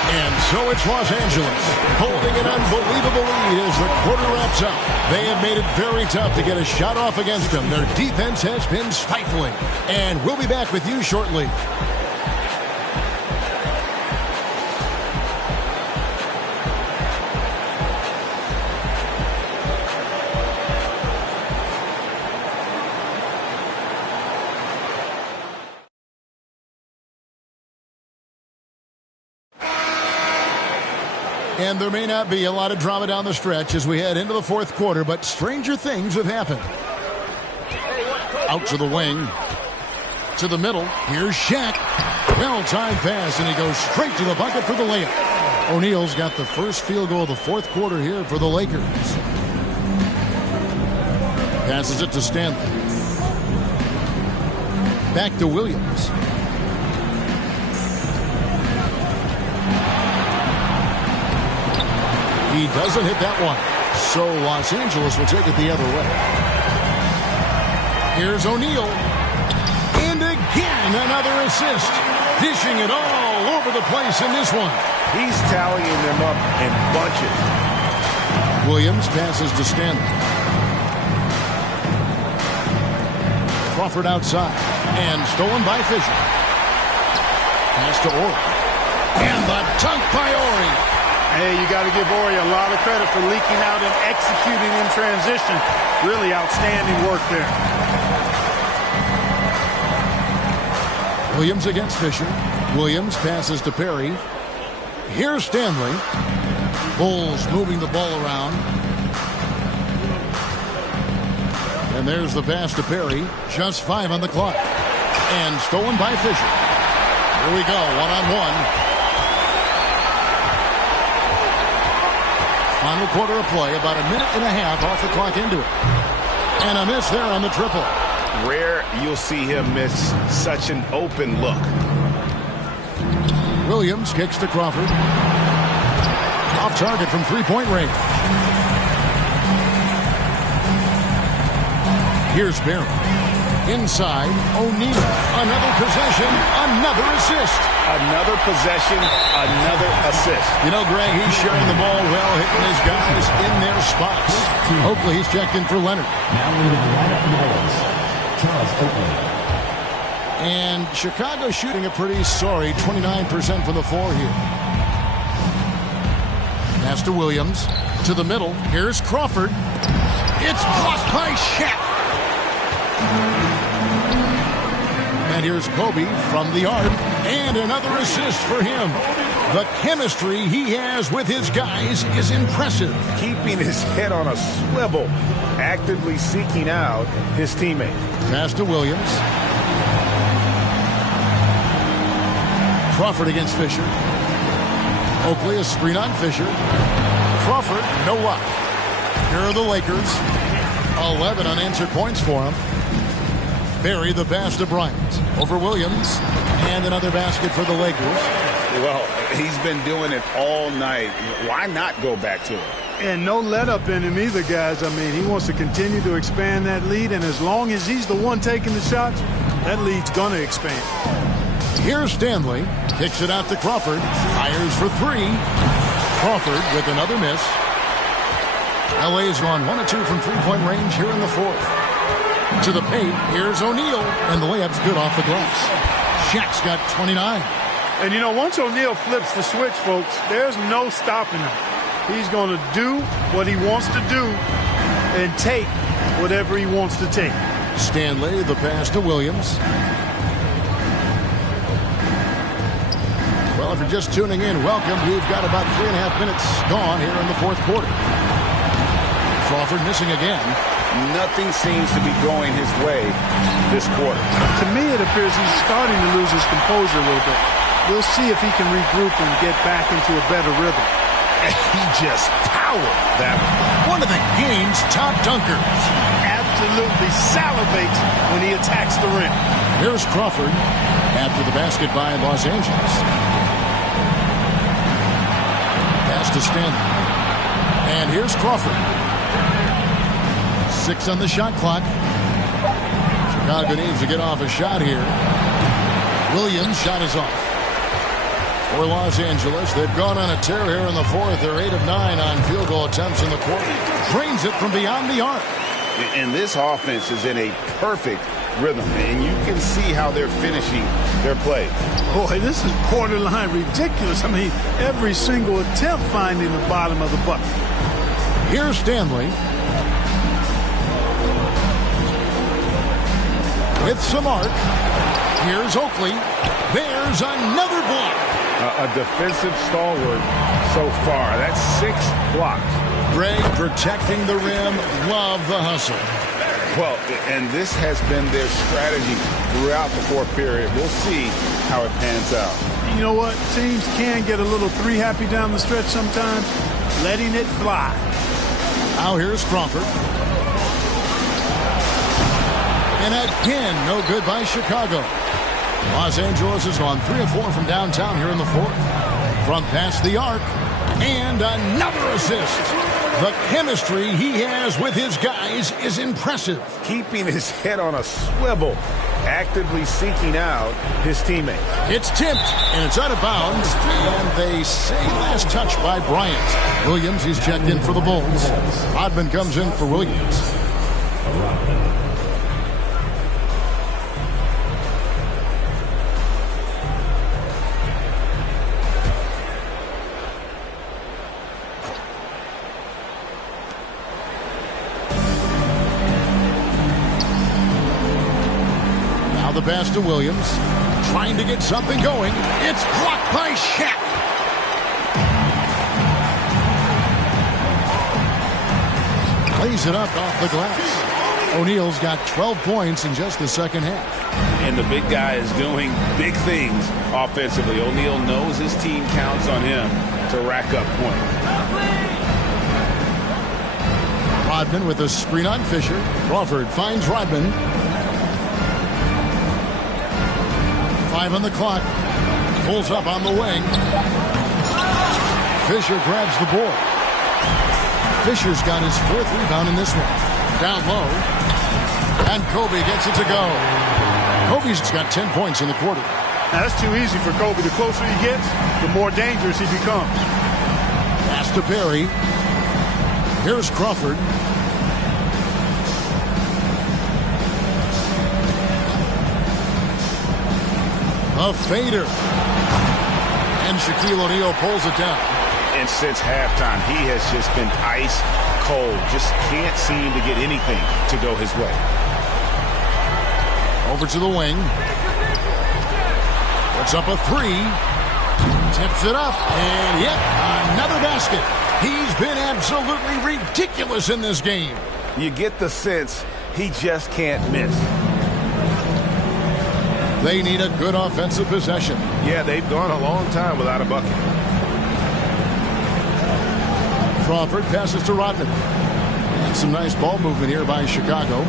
And so it's Los Angeles holding an unbelievable lead as the quarter wraps up. They have made it very tough to get a shot off against them. Their defense has been stifling. And we'll be back with you shortly. And there may not be a lot of drama down the stretch as we head into the 4th quarter, but stranger things have happened. Out to the wing. To the middle. Here's Shaq. Well-timed pass, and he goes straight to the bucket for the layup. O'Neal's got the first field goal of the 4th quarter here for the Lakers. Passes it to Stanley. Back to Williams. He doesn't hit that one. So Los Angeles will take it the other way. Here's O'Neal. And again, another assist. Dishing it all over the place in this one. He's tallying them up in bunches. Williams passes to Stanley. Crawford outside. And stolen by Fisher. Pass to Ori. And the dunk by Ori. Hey, you got to give Ori a lot of credit for leaking out and executing in transition. Really outstanding work there. Williams against Fisher. Williams passes to Perry. Here's Stanley. Bulls moving the ball around. And there's the pass to Perry. Just 5 on the clock. And stolen by Fisher. Here we go, one-on-one. Final quarter of play, about a minute and a half off the clock into it. And a miss there on the triple. Rare you'll see him miss such an open look. Williams kicks to Crawford. Off target from three-point range. Here's Barry. Inside, O'Neal. Another possession, another assist. Another possession, another assist. You know, Greg, he's sharing the ball well, hitting his guys in their spots. Hopefully he's checked in for Leonard. Now leading the lineup for the Bulls, Charles Oakley. And Chicago shooting a pretty sorry 29% from the floor here. Pass to Williams. To the middle. Here's Crawford. It's blocked by Shaq. And here's Kobe from the arc. And another assist for him. The chemistry he has with his guys is impressive. Keeping his head on a swivel, actively seeking out his teammate. Pass to Williams. Crawford against Fisher. Oakley, a screen on Fisher. Crawford, no luck. Here are the Lakers. 11 unanswered points for him. Barry, the pass to Bryant. Over Williams. And another basket for the Lakers. Well, he's been doing it all night. Why not go back to it? And no let up in him either, guys. I mean, he wants to continue to expand that lead, and as long as he's the one taking the shots, that lead's going to expand. Here's Stanley. Kicks it out to Crawford. Fires for three. Crawford with another miss. LA's gone 1 of 2 from three-point range here in the fourth. To the paint. Here's O'Neal. And the layup's good off the glass. Shaq's got 29. And, you know, once O'Neal flips the switch, folks, there's no stopping him. He's going to do what he wants to do and take whatever he wants to take. Stanley, the pass to Williams. Well, if you're just tuning in, welcome. We've got about 3.5 minutes gone here in the fourth quarter. Crawford missing again. Nothing seems to be going his way this quarter. To me, it appears he's starting to lose his composure a little bit. We'll see if he can regroup and get back into a better rhythm. And he just powered that one of the game's top dunkers. Absolutely salivates when he attacks the rim. Here's Crawford after the basket by Los Angeles. Pass to Stanley. And here's Crawford. 6 on the shot clock. Chicago needs to get off a shot here. Williams' shot is off. For Los Angeles, they've gone on a tear here in the fourth. They're 8 of 9 on field goal attempts in the quarter. Drains it from beyond the arc. And this offense is in a perfect rhythm, and you can see how they're finishing their play. Boy, this is borderline ridiculous. I mean, every single attempt finding the bottom of the bucket. Here's Stanley. With some arc. Here's Oakley. There's another block. A defensive stalwart so far. That's 6 blocks. Greg protecting the rim. Love the hustle. Well, and this has been their strategy throughout the fourth period. We'll see how it pans out. You know what? Teams can get a little three happy down the stretch sometimes. Letting it fly. Now here's Crawford. And again, no good by Chicago. Los Angeles has gone 3 of 4 from downtown here in the fourth. From past the arc. And another assist. The chemistry he has with his guys is impressive. Keeping his head on a swivel. Actively seeking out his teammate. It's tipped, and it's out of bounds. And they say last touch by Bryant. Williams, he's checked in for the Bulls. Rodman comes in for Williams. The pass to Williams, trying to get something going. It's blocked by Shaq. Lays it up off the glass. O'Neal's got 12 points in just the second half. And the big guy is doing big things offensively. O'Neal knows his team counts on him to rack up points. Rodman with a screen on Fisher. Crawford finds Rodman. 5 on the clock. Pulls up on the wing. Fisher grabs the board. Fisher's got his 4th rebound in this one. Down low. And Kobe gets it to go. Kobe's got 10 points in the quarter. Now, that's too easy for Kobe. The closer he gets, the more dangerous he becomes. Pass to Perry. Here's Crawford. A fader. And Shaquille O'Neal pulls it down. And And since halftime, he has just been ice cold. Just can't seem to get anything to go his way. Over to the wing. Puts up a three. Tips it up. And yep, another basket. He's been absolutely ridiculous in this game. You get the sense he just can't miss. They need a good offensive possession. Yeah, they've gone a long time without a bucket. Crawford passes to Rodman. And some nice ball movement here by Chicago.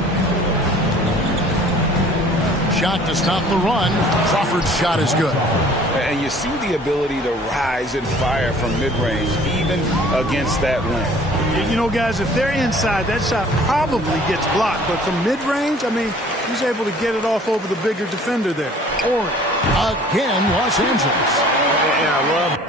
Shot to stop the run. Crawford's shot is good. And you see the ability to rise and fire from mid-range, even against that length. You know, guys, if they're inside, that shot probably gets blocked. But from mid-range, I mean, he's able to get it off over the bigger defender there. Or again, Los Angeles. And I love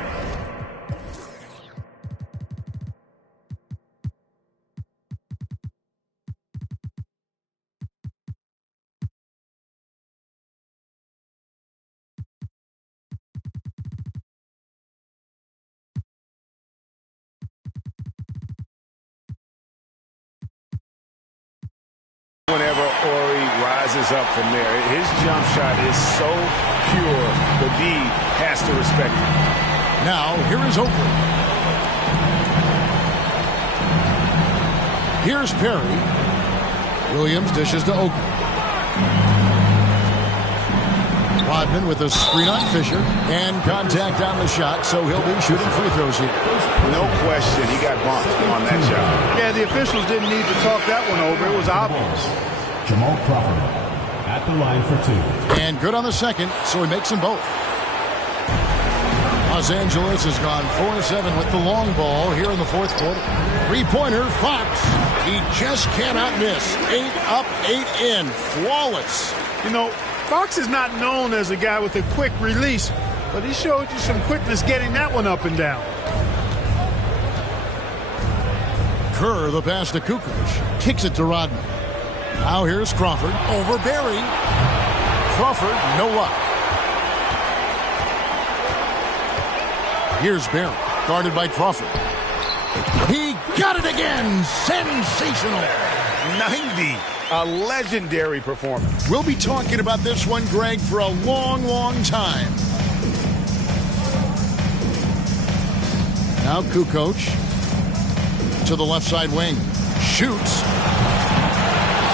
whenever Ori rises up from there. His jump shot is so pure, the D has to respect it. Now, here is Oakley. Here's Perry. Williams dishes to Oakley. Rodman with a screen on Fisher. And contact on the shot, so he'll be shooting free throws here. No question, he got bumped on that shot. Yeah, the officials didn't need to talk that one over. It was obvious. Jamal Crawford at the line for two. And good on the second, so he makes them both. Los Angeles has gone 4-7 with the long ball here in the fourth quarter. Three-pointer, Fox. He just cannot miss. 8 up, 8 in. Flawless. You know, Fox is not known as a guy with a quick release, but he showed you some quickness getting that one up and down. Kerr, the pass to Kukoc. Kicks it to Rodman. Now here's Crawford over Barry. Crawford, no luck. Here's Barry, guarded by Crawford. He got it again. Sensational. 90, a legendary performance. We'll be talking about this one, Greg, for a long, long time. Now Kukoc to the left side wing. Shoots.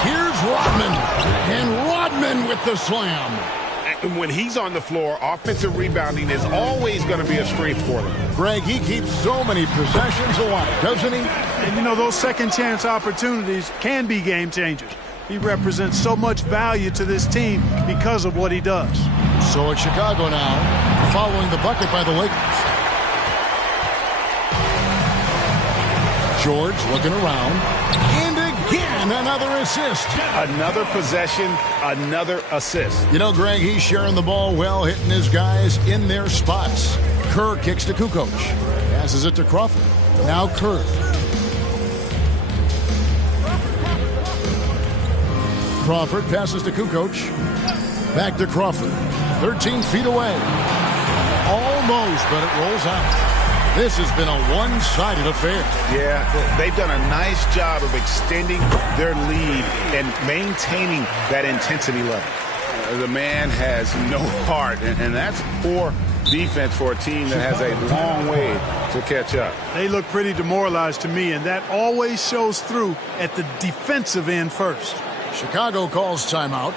Here's Rodman. And Rodman with the slam. And when he's on the floor, offensive rebounding is always going to be a strength for them. Greg, he keeps so many possessions alive, doesn't he? And, you know, those second-chance opportunities can be game changers. He represents so much value to this team because of what he does. So it's Chicago now, following the bucket by the Lakers. George looking around. And again, another assist. Another possession, another assist. You know, Greg, he's sharing the ball well, hitting his guys in their spots. Kerr kicks to Kukoc. Passes it to Crawford. Now Kerr. Crawford passes to Kukoc. Back to Crawford. 13 feet away. Almost, but it rolls out. This has been a one-sided affair. Yeah, they've done a nice job of extending their lead and maintaining that intensity level. The man has no heart, and that's poor defense for a team that has a long way to catch up. They look pretty demoralized to me, and that always shows through at the defensive end first. Chicago calls timeout.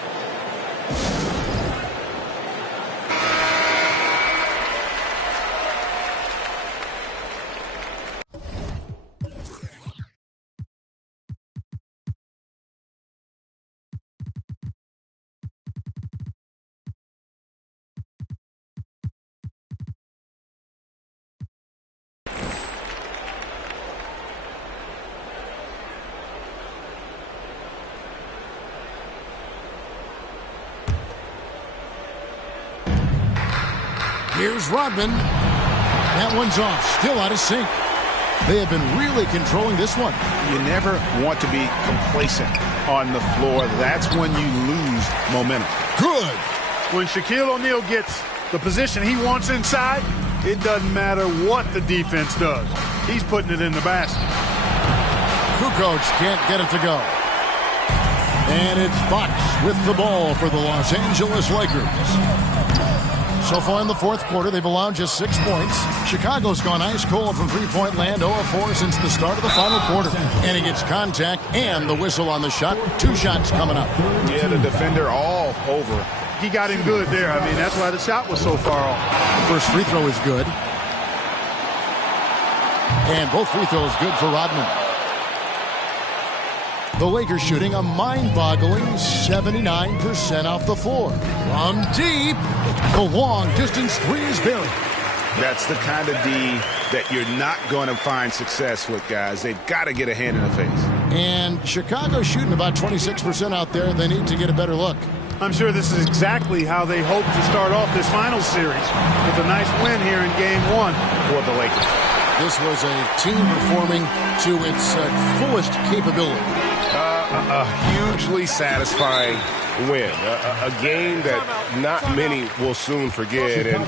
Here's Rodman. That one's off. Still out of sync. They have been really controlling this one. You never want to be complacent on the floor. That's when you lose momentum. Good. When Shaquille O'Neal gets the position he wants inside, It doesn't matter what the defense does. He's putting it in the basket. Kukoc can't get it to go. And it's Fox with the ball for the Los Angeles Lakers. So far in the fourth quarter, they've allowed just 6 points. Chicago's gone ice cold from three-point land, 0 of 4 since the start of the final quarter. And he gets contact and the whistle on the shot. 2 shots coming up. Yeah, the defender all over. He got him good there. I mean, that's why the shot was so far off. The first free throw is good. And both free throws good for Rodman. The Lakers shooting a mind-boggling 79% off the floor. From deep, the long-distance three is buried. That's the kind of D that you're not going to find success with, guys. They've got to get a hand in the face. And Chicago's shooting about 26% out there. They need to get a better look. I'm sure this is exactly how they hope to start off this final series with a nice win here in Game 1 for the Lakers. This was a team performing to its fullest capability. A hugely satisfying win. A game that not many will soon forget. And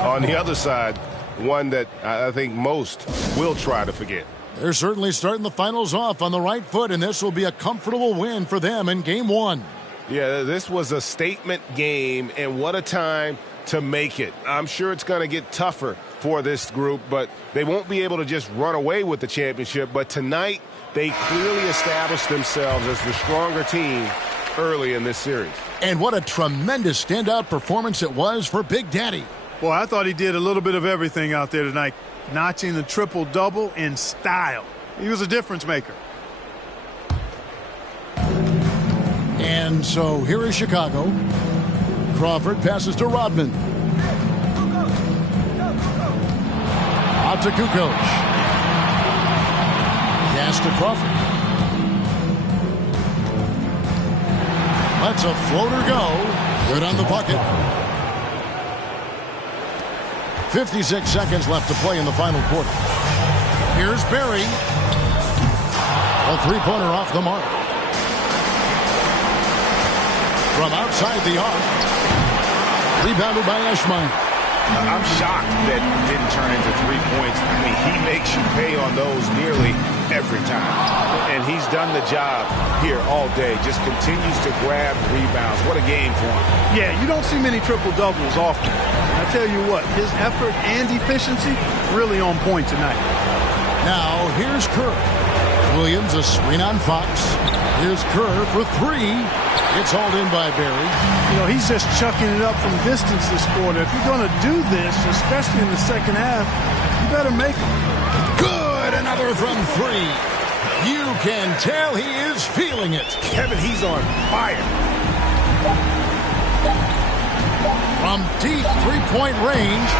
on the other side, one that I think most will try to forget. They're certainly starting the finals off on the right foot, and this will be a comfortable win for them in Game 1. Yeah, this was a statement game, and what a time to make it. I'm sure it's going to get tougher for this group, but they won't be able to just run away with the championship. But tonight, they clearly established themselves as the stronger team early in this series. And what a tremendous standout performance it was for Big Daddy. Well, I thought he did a little bit of everything out there tonight, notching the triple-double in style. He was a difference maker. And so here is Chicago. Crawford passes to Rodman. Out to Kukoc. Pass to Crawford. Lets a floater go. Good on the bucket. 56 seconds left to play in the final quarter. Here's Barry. A three-pointer off the mark. From outside the arc. Rebounded by Eschmeyer. I'm shocked that didn't turn into 3 points. I mean, he makes you pay on those nearly every time. And he's done the job here all day. Just continues to grab rebounds. What a game for him. Yeah, you don't see many triple-doubles often. And I tell you what, his effort and efficiency really on point tonight. Now, here's Kerr. Williams, a screen on Fox. Here's Kerr for three. It's hauled in by Barry. You know, he's just chucking it up from distance this quarter. If you're going to do this, especially in the second half, you better make it. Good, another from three. You can tell he is feeling it. Kevin, he's on fire. From deep three-point range.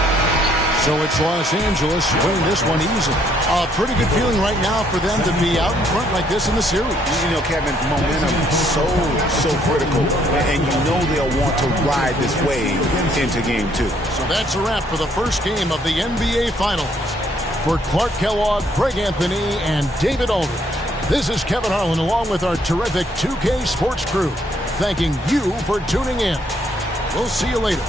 So it's Los Angeles winning this one easily. A pretty good feeling right now for them to be out in front like this in the series. You know, Kevin, momentum is so critical. And you know they'll want to ride this wave into Game 2. So that's a wrap for the first game of the NBA Finals. For Clark Kellogg, Greg Anthony, and David Aldridge, this is Kevin Harlan along with our terrific 2K Sports crew, thanking you for tuning in. We'll see you later.